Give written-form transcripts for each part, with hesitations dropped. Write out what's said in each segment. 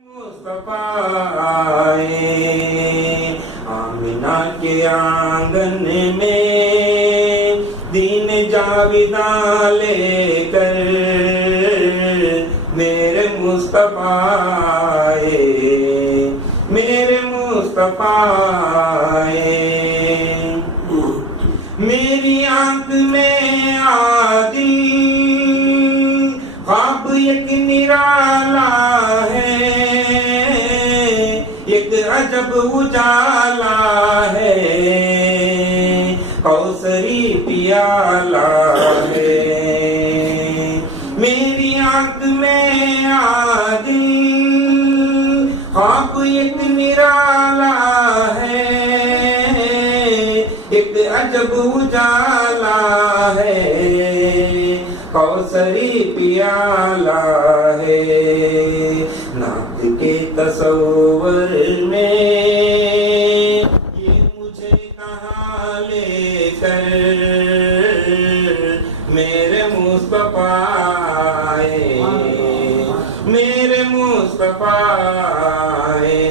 مصطفیٰ آئے آمنہ کے آنگن میں دین جاویداں لے کر میرے مصطفیٰ آئے میرے مصطفیٰ آئے میری آنکھ میں عادل خواب ایک نرالا ہے ایک عجب اجالا ہے کوثری پیالہ ہے میری آنکھ میں عادل خواب ایک نرالا ہے ایک عجب اجالا ہے کوثری پیالہ ہے نعت کے تصور میں یہ مجھے کہاں لے کر میرے مصطفیٰ آئے میرے مصطفیٰ آئے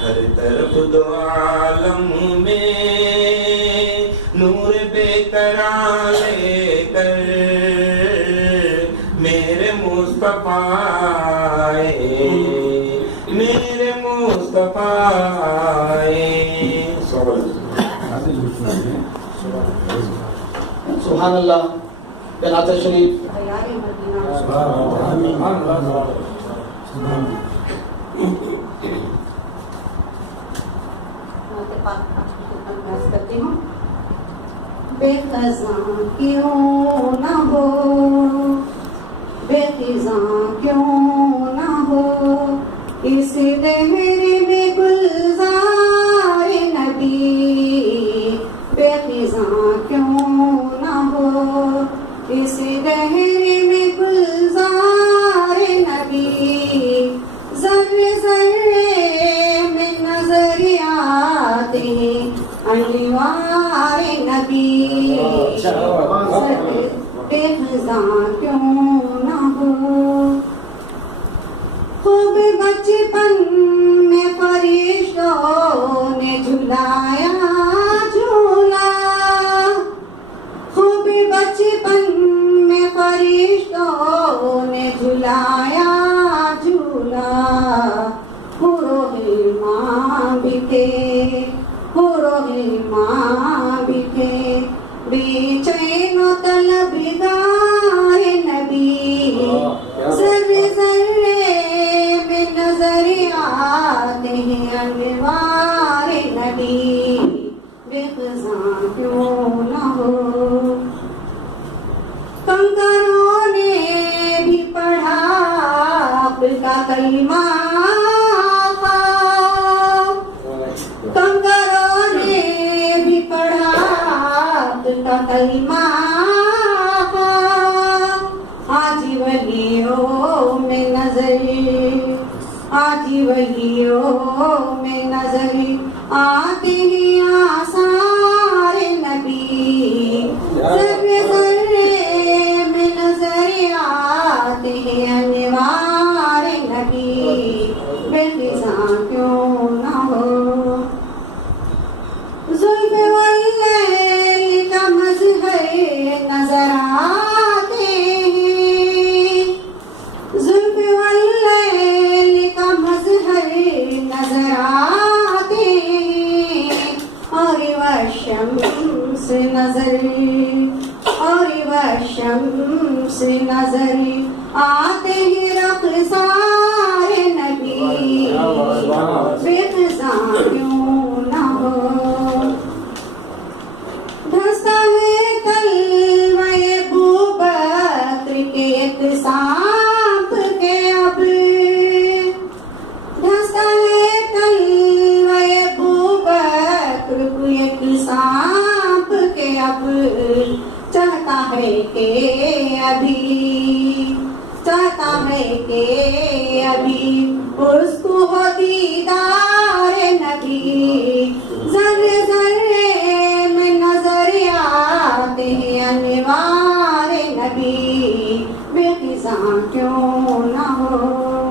ہر طرف دو عالم میں نور بے قرار لے کر میرے مصطفیٰ آئے میرے مصطفیٰ آئے سبحان اللہ بنات شریف کرتی ہوں بے خزاں کیوں نہ ہو بے خزاں کیوں نہ ہو اس دہر میں گلزار نبی بے خزاں کیوں نہ ہو اس دہر میں گلزار نبی ذرے ذرے میں نظر آتے ہیں انوار نبی بے خزاں کیوں نہ ہو خوب بچپن میں فرشتوں نے جھلایا جھولا خوب بچپن میں فرشتوں نے جھلایا جھولا ماں بکے ماں بکے بے چین و طلبگار نبی ذرے ذرے میں نظر آتے ہیں انوار نبی بے خزاں کیوں نہ ہو کنکروں نے بھی پڑھا آپ کا کلمہ کنکروں نے بھی پڑھا آپ کا کلمہ آج ولیوں میں نظر آج ولیوں میں نظر آتے ہیں آثار نبی ذرے ذرے میں نظر آتے ہیں انوار نبی بے خزاں کیوں نہ ہو زلف واللیل کا مظہر نظر آتے ہیں زلف واللیل کا مظہر نظر آتے ہیں اور وہ شمس نظر اور وہ شمس نظر آتے ہیں رخسار نبی بے خزاں کیوں نہ ہو دھستا ہے کلمہ ابوبکر کے ایک سانپ کے اب دھستا ہے کلمہ ابوبکر کو ایک سانپ کے اب چاہتا ہے کہ ابھی اس کو ہو دیدار نبی ذرے ذرے میں نظر آتے ہیں انوار نبی بے خزاں کیوں نہ ہو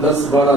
10-12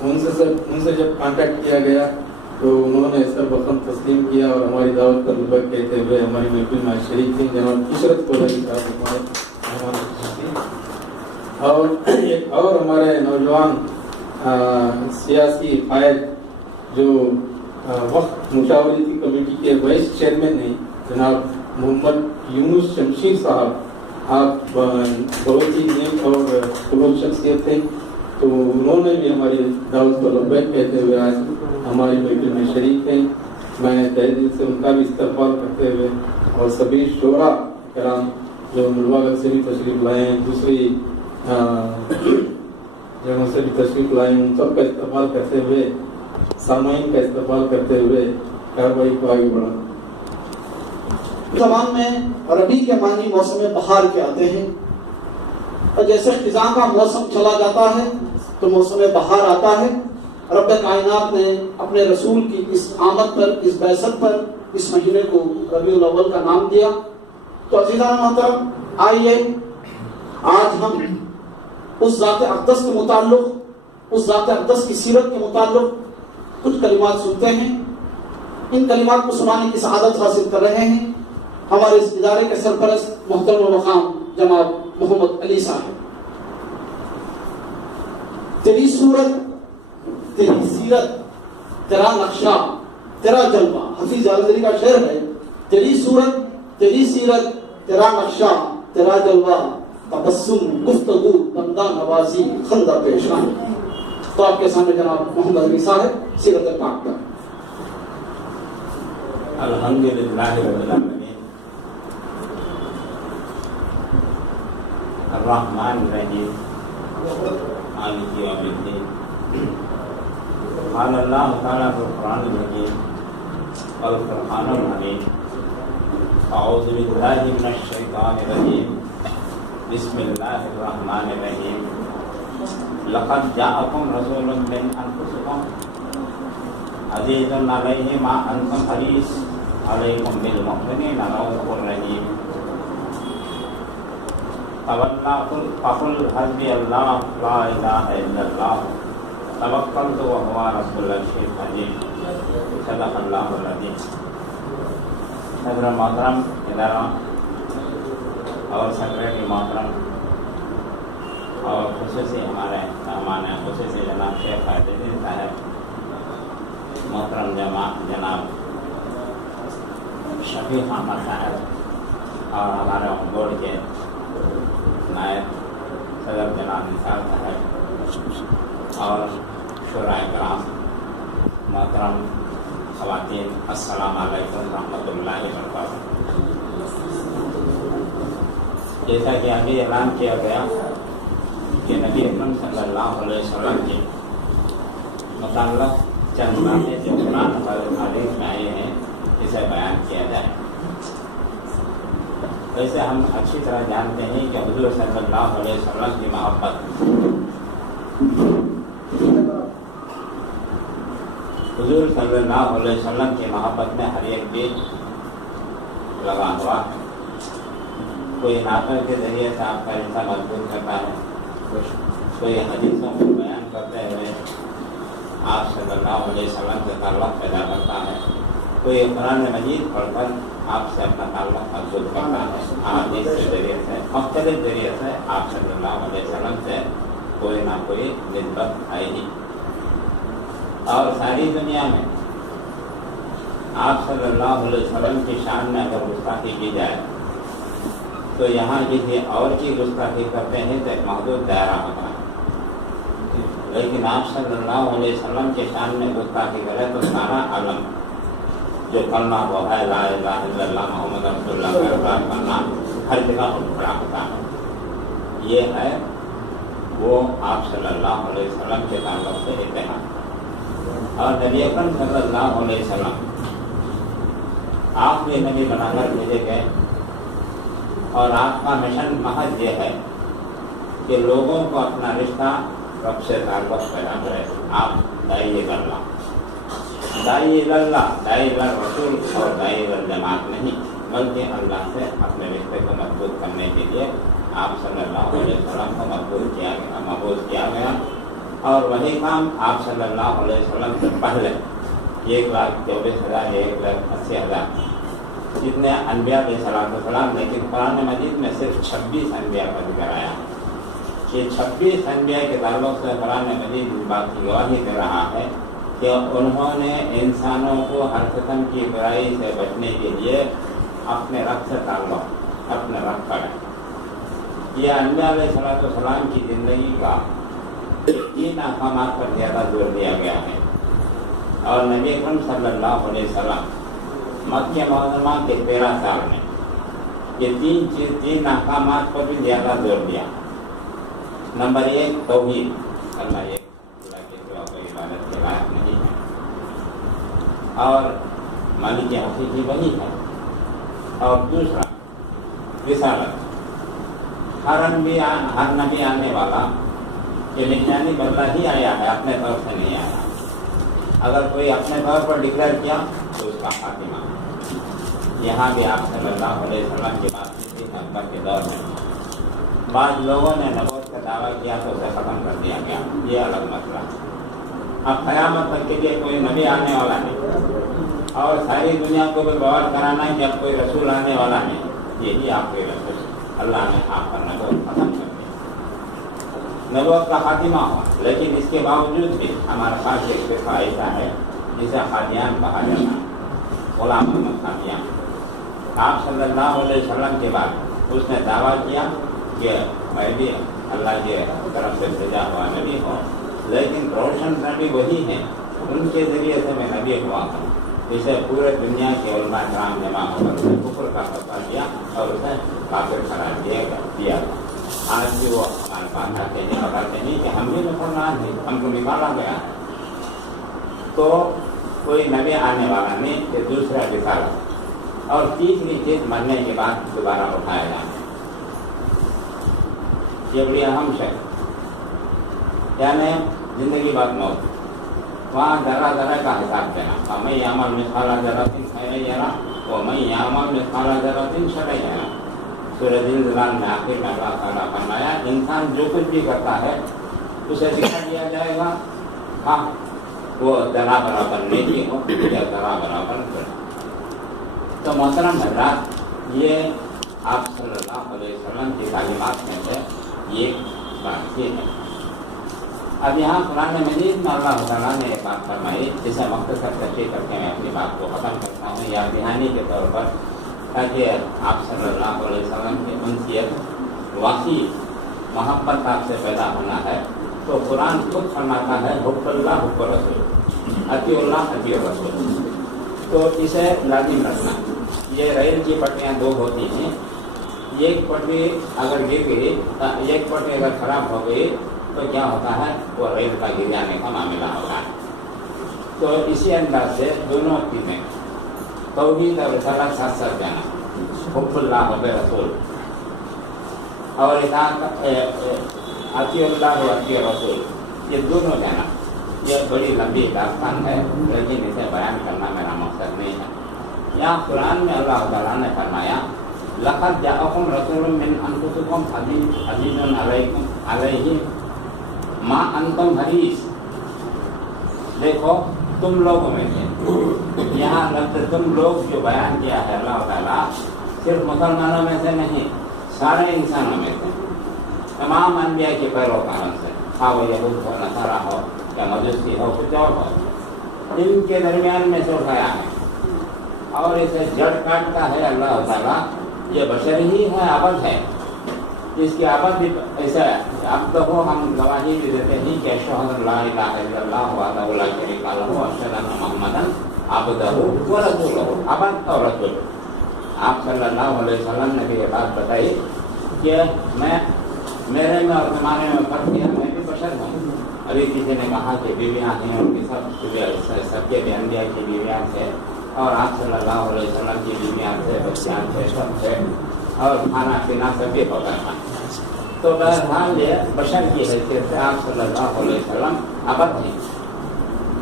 ان سے جب کانٹیکٹ کیا گیا تو انہوں نے سر بخم تسلیم کیا اور ہماری دعوت پر لبیک کہتے ہوئے ہماری محفل میں شریک تھے. جناب عشرت قدری صاحب ہمارے مہمان تھے. اور ایک اور ہمارے نوجوان سیاسی قائد جو وقت مشاورتی کمیٹی کے وائس چیئرمین ہیں جناب محمد یونس شمشیر صاحب. آپ بہت ہی نیک اور قبول شخصیت تھے, تو انہوں نے بھی ہماری دعوت پر لبیک کہتے ہوئے آج ہماری محفل میں شریک ہیں. میں تہہ دل سے ان کا بھی استقبال کرتے ہوئے اور سبھی شعراء کرام جو ملواگڑھ سے بھی تشریف لائے ہیں, دوسری جگہوں سے بھی تشریف لائے ہیں, ان سب کا استقبال کرتے ہوئے, سامعین کا استقبال کرتے ہوئے کارروائی کو آگے بڑھا. زبان میں ربیع کے معنی موسم بہار کے آتے ہیں, اور جیسے خزاں کا موسم چلا جاتا ہے تو موسم بہار آتا ہے. رب کائنات نے اپنے رسول کی اس آمد پر, اس بعثت پر اس مہینے کو ربیع الاول کا نام دیا. تو عزیزان محترم, آئیے آج ہم اس ذات اقدس کے متعلق, اس ذات اقدس کی سیرت کے متعلق کچھ کلمات سنتے ہیں. ان کلمات کو سنانے کی سعادت حاصل کر رہے ہیں ہمارے اس ادارے کے سرپرست محترم و مقام جناب محمد علی صاحب. تیری صورت, تیری سیرت, تیرا نقشہ, تیرا جلوہ, حفیظ جلالدری کا شعر ہے. تیری صورت, تیری سیرت, تیرا نقشہ, تیرا جلوہ, تبسم, گفتگو, بندہ نوازی, خندہ پیشان. تو آپ کے سامنے جناب محمد علی صاحب سیرت پاک کا. الحمدللہ رب العالمین الرحمن الرحیم مالک یوم الدین. قال اللہ تعالیٰ فی القرآن المجید والفرقان الحمید. اعوذ باللہ من الشیطان الرجیم. بسم اللہ الرحمن الرحیم. لقد جاءکم رسول من انفسکم عزیز علیہ ما انتم حریص علیکم بالمؤمنین رؤوف رحیم. فقل حسبی اللہ لا الہ الا اللہ توکلت وهو رب العرش العظیم. صدق اللہ العظیم. صدر محترم ادارہ اور سیکرٹری محترم اور خصوصی ہمارے مہمان خصوصی جناب شیخ فائد الدین صاحب, محترم جناب شفیق احمد صاحب اور ہمارے بورڈ کے نائب صدر جناب نثار صاحب اور شورائے کرام, محترم خواتین, السلام علیکم ورحمۃ اللہ وبرکاتہ. جیسا کہ ابھی اعلان کیا گیا کہ نبی اکرم صلی اللہ علیہ وسلم کے متعلق چند باتیں جو قرآن حدیث میں آئی ہیں اسے بیان کیا جائے. ویسے ہم اچھی طرح جانتے ہیں کہ حضور صلی اللہ علیہ وسلم کی محبت, حضور صلی اللہ علیہ وسلم کی محبت میں ہر ایک چیز لگا ہوا ہے. کوئی ناطق کے ذریعے سے آپ کا رشتہ مضبوط کرتا ہے, کوئی حدیثوں کو بیان کرتے ہوئے آپ صلی اللہ علیہ وسلم سے تعلق پیدا کرتا ہے, کوئی قرآن مجید پڑھ کر آپ سے اپنا تعلق مضبوط کرتا ہے. احادیث کے ذریعے سے, مختلف ذریعے سے آپ صلی اللہ علیہ وسلم سے کوئی نہ کوئی نسبت آئی ہی. اور ساری دنیا میں آپ صلی اللہ علیہ وسلم کی شان میں اگر گستاخی کی جائے تو یہاں کسی اور کی گستاخی کرتے ہیں تو ایک محدود دائرہ ہوتا ہے, لیکن آپ صلی اللہ علیہ وسلم کے شان میں گستاخی کرے تو سارا عالم جو کلمہ وہ ہے لا الہ الا اللہ محمد رسول اللہ کا اقرار کرنا ہر جگہ کھڑا ہوتا ہے. یہ ہے وہ آپ صلی اللہ علیہ وسلم کے تعلق سے اتحاد. اور نبی اکرم صلی اللہ علیہ وسلم آپ کے نبی بنا کر بھیجے گئے, اور آپ کا مشن محض یہ ہے کہ لوگوں کو اپنا رشتہ رب سے تعلق پیدا کرے. آپ داعی اللہ, داعی اللہ, داعی رسول اور داعی جماعت نہیں, بلکہ اللہ سے اپنے رشتے کو مضبوط کرنے کے لیے آپ صلی اللہ علیہ وسلم کو مضبوط کیا گیا, مقبول کیا گیا. اور وہی کام آپ صلی اللہ علیہ وسلم سے پہلے 1,24,000 یا 1,80,000 جتنے انبیاء علیہ السلام، لیکن قرآن مجید میں صرف 26 انبیاء کا ذکر آیا. یہ 26 انبیاء کے تعلق سے قرآن مجید اس بات کی گواہی دے رہا ہے کہ انہوں نے انسانوں کو ہر قسم کی برائی سے بچنے کے لیے اپنے رب سے تعلق، اپنے رب کا ہے. یہ انبیاء علیہ السلام کی زندگی کا 3 احکامات پر زیادہ زور دیا گیا ہے، اور نبی اکرم صلی اللہ علیہ وسلم مکہ معظمہ کے 13 سال میں یہ 3 احکامات پر بھی زیادہ زور دیا. نمبر 1 توحید، اللہ ایک، اللہ کے سوا کوئی عبادت کے لائق نہیں ہے، اور مالک حقیقی وہی ہے. اور دوسرا رسالت، ہر نبی آنے والا یہ نشانی بدلا ہی آیا ہے، اپنے طور سے نہیں آیا. اگر کوئی اپنے طور پر ڈکلیئر کیا تو اس کا خاتمہ. یہاں بھی آپ صلی اللہ علیہ وسلم کی بات کی اکبر کے دور میں بعض لوگوں نے نبوت کا دعویٰ کیا تو اسے ختم کر دیا گیا، یہ الگ مسئلہ. اب قیامت تک کے لیے کوئی نبی آنے والا نہیں، اور ساری دنیا کو بھی باور کرانا ہے کہ اب کوئی رسول آنے والا نہیں. یہی آپ کے رسول، اللہ نے آپ کا نبوت ختم کر دیا، نبوت کا خاتمہ ہوا. لیکن اس کے باوجود بھی ہمارا خاص ایک فرقہ ایسا ہے جسے قادیان کہا جاتا ہے، غلام محمد قادیان. آپ صلی اللہ علیہ وسلم کے بعد اس نے دعویٰ کیا کہ میں بھی اللہ کی طرف سے بھیجا ہوا نبی ہوں، لیکن روشن نبی وہی ہیں، ان کے ذریعے سے میں نبی ہوا ہوں. اسے پورے دنیا کے علماء کرام جمع ہو کر کفر کا فتویٰ دیا اور اسے کافر قرار دیا. آج بھی وہ بات کہنے بتاتے نہیں کہ ہم بھی مسلمان ہیں، ہم کو نکالا گیا ہے. تو کوئی نبی آنے والا نہیں کہ دوسرا رسالت. اور تیسری چیز مرنے کے بعد دوبارہ اٹھایا جانا، یہ بڑی اہم ہے. یعنی زندگی بعد موت، وہاں ذرا ذرا کا حساب دینا. میں یعمل مثقال ذرۃ خیرا یرا ومن یعمل مثقال ذرۃ شرا یرا. سورہ زلزال میں آخر میں اللہ تعالیٰ فرمایا انسان جو کچھ بھی کرتا ہے اسے دکھا دیا جائے گا، ہاں وہ ذرا برابر نیکی ہو یا ذرا برابر گناہ. تو محترم حضرات، یہ آپ صلی اللہ علیہ وسلم کی تعلیمات میں سے یہ بات یہ ہے. اب یہاں قرآن مجید میں اللہ تعالیٰ نے ایک بات فرمائی جسے مختصر تشریح کر کے میں اپنی بات کو ختم کرتا ہوں، یا دہانی کے طور پر، تاکہ آپ صلی اللہ علیہ وسلم کی انسیت، واقعی محبت آپ سے پیدا ہونا ہے. تو قرآن خود فرماتا ہے حب اللہ حب رسول، اطیع اللہ اطیع رسول. تو اسے لازم رکھنا. یہ ریل کی پٹریاں 2 ہوتی ہیں، ایک پٹری اگر گر گئی، ایک پٹری اگر خراب ہو گئی تو کیا ہوتا ہے، وہ ریل کا گر جانے کا معاملہ ہوتا ہے. تو اسی انداز سے دونوں چیزیں توحید اور رسالت ساتھ ساتھ جانا، حب اللہ حب رسول، اور اطیع اللہ و اطیع رسول، یہ دونوں جانا. یہ بڑی لمبی داستان ہے، لیکن اسے بیان کرنا میرا مقصد نہیں ہے. یہاں قرآن میں اللہ تعالیٰ نے فرمایا لقد جاءکم رسول من انفسکم عزیز علیکم علیہ ما انتم حریص. دیکھو تم لوگوں میں سے، یہاں لفظ تم لوگ جو بیان کیا ہے اللہ تعالیٰ صرف مسلمانوں میں سے نہیں، سارے انسانوں میں سے، تمام انبیاء کے پیروکاروں سے، خواہ وہ یہود ہو، نصارہ ہو یا مجوسی ہو، کچھ اور ہو، ان کے درمیان میں سے اٹھایا ہے. اور اسے جڑ کاٹتا ہے اللہ تعالیٰ. یہ بشر ہی ہے، عبد ہے، اس کی عبد بھی ایسا ہے. اب تو ہم گواہی بھی دیتے ہیں کہ اشہد لا الہ الا اللہ وحدہ لا شریک لہ واشہد ان محمدا عبدہ ورسولہ. عبد اور رسول. آپ صلی اللہ علیہ وسلم نے بھی یہ بات بتائی کہ میرے میں اور تمہارے میں فرق کیا، میں بھی بشر ہوں. ابھی کسی نے کہا کہ بیویاں ہیں، ان کی سب کے بھی انبیاء کی بیویاں تھے، اور آپ صلی اللہ علیہ وسلم کی بیویاں تھے، بچیاں تھے، سب تھے، اور کھانا پینا سب بھی ہوتا تھا. تو بہرحال یہ بشر کی حیثیت سے آپ صلی اللہ علیہ وسلم عبد ہیں.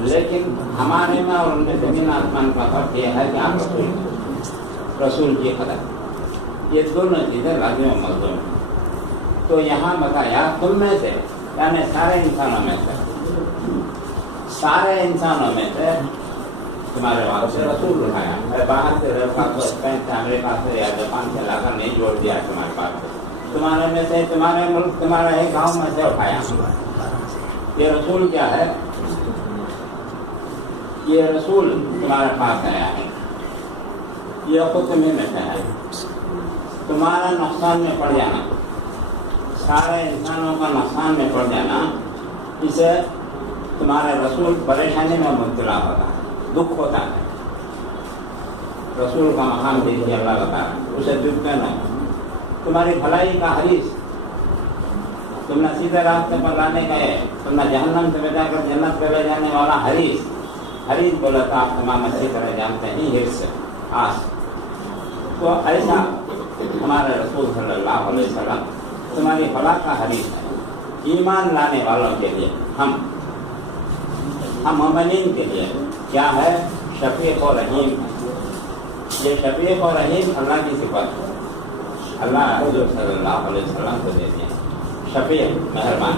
لیکن ہمارے میں اور ان میں زمین آسمان کا فرق یہ ہے کہ آپ رسول کی قدر. یہ دونوں چیزیں لازم و ملزوم ہیں. تو یہاں بتایا تم میں سے یعنی سارے انسانوں میں سے تمہارے وہاں سے رسول اٹھایا. باہر سے اسپین سے امریکہ سے یا جاپان سے لا کر نہیں جوڑ دیا تمہارے پاس. تمہارے میں سے تمہارے ملک تمہارے ایک گاؤں میں سے اٹھایا. یہ رسول کیا ہے؟ یہ رسول تمہارے پاس آیا ہے. یہ خود تمہیں میں سے ہے. تمہارا نقصان میں پڑ جانا، سارے انسانوں کا نقصان میں پڑ جانا، اسے تمہارے رسول پریشانی میں مبتلا ہوتا ہے، دکھ ہوتا ہے. رسول کا مقام دیکھیے اللہ بتا رہا ہے، اسے دکھ میں نہ. تمہاری بھلائی کا حریص، تم نے سیدھے راستے پر لانے گئے، تم نے جہنم سے بچا کر جنت پہ لے جانے والا حریص بولا تھا. آپ تمام اچھی طرح جانتے ہیں حرص آس. تو ایسا ہمارے رسول صلی اللہ علیہ وسلم تمہاری فلاح کا حریص ہے. ایمان لانے والوں کے لیے ہم مومنین کے لیے کیا ہے؟ شفیق و رحیم ہے. یہ شفیق و رحیم اللہ کی صفت ہے. اللہ حضور صلی اللہ علیہ وسلم کو دیتے ہیں شفیق، مہربان،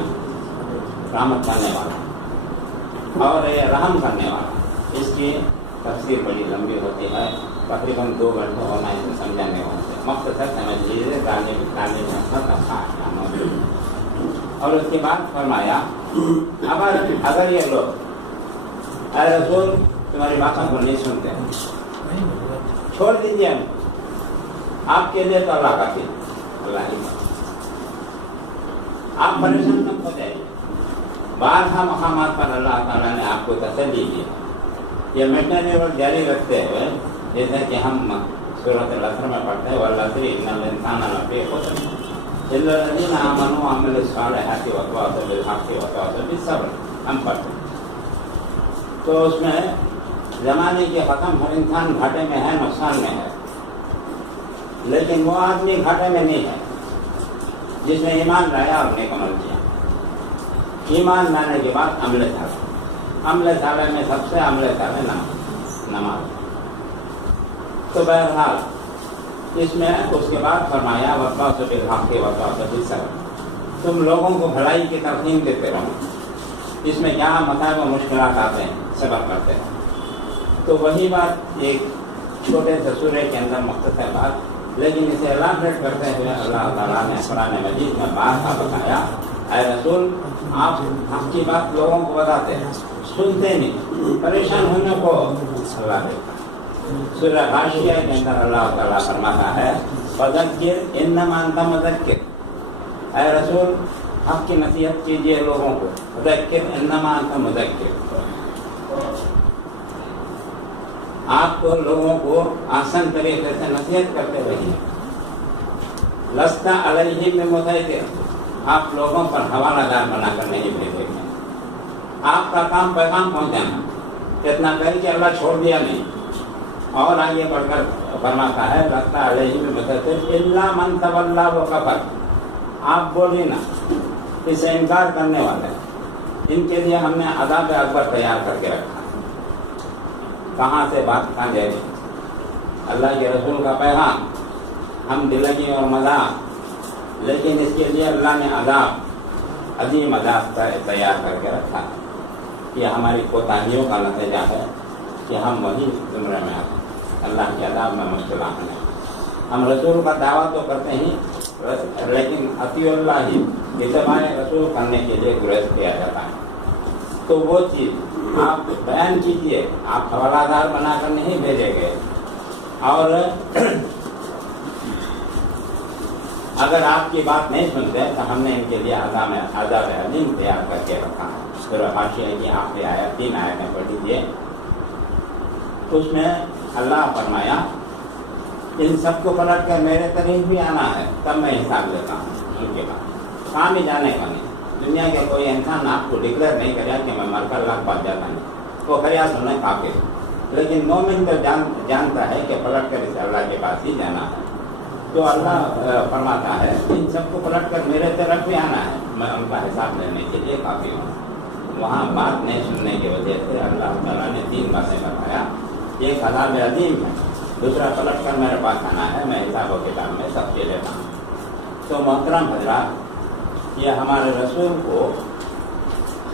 رحمت کرنے والا، اور یہ رحم کرنے والا. اس کی تفسیر بڑی لمبی ہوتی ہے، تقریباً 2 گھنٹے ہونا اسے سمجھانے ہوتے ہیں. مختصر سمجھ لیجیے، تعلیم اور اس کے بعد فرمایا اگر یہ لوگ اے رسول تمہاری باتوں کو نہیں سنتے، چھوڑ دیجیے. آپ کے لیے تو اللہ کافی، اللہ ہی آپ پریشان مت ہوتے. بارہا مقامات پر اللہ تعالیٰ نے آپ کو تسلی دی. یہ مٹنے اور جاری رکھتے ہوئے جیسے کہ ہم سورۃ العصر میں پڑھتے ہیں والعصر ان الانسان لفی خسر الا الذین آمنوا وعملوا الصالحات وتواصوا بالحق وتواصوا بالصبر. ہم پڑھتے ہیں تو اس میں زمانے کے ختم ہر انسان گھاٹے میں ہے، نقصان میں ہے. لیکن وہ آدمی گھاٹے میں نہیں ہے جس نے ایمان لایا اور نیک عمل کیا. ایمان لانے کے بعد عمل صالح میں سب سے عمل صالح نماز. تو بہرحال اس میں اس کے بعد فرمایا وتواصوا بالحق وتواصوا بالصبر. تم لوگوں کو بھلائی کی تلقین دیتے رہو. اس میں کیا مصائب و مشکلات آتے ہیں، صبر کرتے ہیں. تو وہی بات ایک چھوٹے سے سورے کے اندر مختصر بات، لیکن اسے الاپریٹ کرتے ہوئے اللہ تعالیٰ نے قرآن مجید میں بات کا بتایا. اے رسول آپ حق کی بات لوگوں کو بتاتے ہیں، سنتے نہیں، پریشان ہونے کو اللہ دیتا. سورہ غاشیہ کے اندر اللہ تعالیٰ فرماتا ہے فذکر انما انت مذکر. اے رسول حق کی نصیحت کیجیے لوگوں کو. فذکر انما انت مذکر. آپ کو لوگوں کو آسان طریقے سے نصیحت کرتے رہیے. لست علیہم بمسیطر. آپ لوگوں پر حوالہ دار بنا کر نہیں بھیجے گے. آپ کا کام پیغام پہنچانا. اتنا کر کے اللہ چھوڑ دیا نہیں. اور آگے بڑھ کر فرماتا ہے لست علیہم بمسیطر الا من تولی وکفر. آپ بولیے نا، اس سے انکار کرنے والے ان کے لیے ہم نے عذاب اکبر تیار کر کے رکھا. کہاں سے بات کہاں جائے گی؟ اللہ کے رسول کا پیغام ہم دلگی اور مذاق، لیکن اس کے لیے اللہ نے عذاب، عظیم عذاب تیار کر کے رکھا. یہ ہماری کوتاہیوں کا نتیجہ ہے کہ ہم وہی زمرے میں آتے ہیں، اللہ کے عذاب میں مبتلا ہیں. ہم رسول کا دعویٰ تو کرتے ہیں لیکن اطیع اللہ ہی اتباع رسول کرنے کے لیے گریز کیا جاتا ہے. تو وہ چیز آپ بیان کیجیے. آپ حوالہ دار بنا کر نہیں بھیجے گئے. اور اگر آپ کی بات نہیں سنتے تو ہم نے ان کے لیے عذاب عظیم تیار کر کے رکھا ہے. سورہ غاشیہ کی آخری آیت 3 آیتیں پڑھ لیجیے. اس میں اللہ فرمایا ان سب کو پلٹ کر میرے طرف بھی آنا ہے، تب میں حساب لیتا ہوں. ان کے بعد کام ہی جانے کا نہیں. دنیا کے کوئی انسان آپ کو ڈکلیئر نہیں کرے کہ میں مر کر اللہ پاس جاتا نہیں. وہ خیال ہونا کافی. لیکن مومن تو جانتا ہے کہ پلٹ کر اسے اللہ کے پاس ہی جانا ہے. تو اللہ فرماتا ہے ان سب کو پلٹ کر میرے طرف بھی آنا ہے، میں ان کا حساب لینے کے لیے کافی ہوں. وہاں بات نہیں سننے کی وجہ سے اللہ تعالیٰ نے 3 باتیں بتایا. ایک عذاب عظیم ہے، دوسرا پلٹ کر میرے پاس آنا ہے، میں حساب و کتاب میں سب کے لیتا ہوں. تو محترم حضرات، یہ ہمارے رسول کو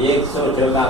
114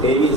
23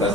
10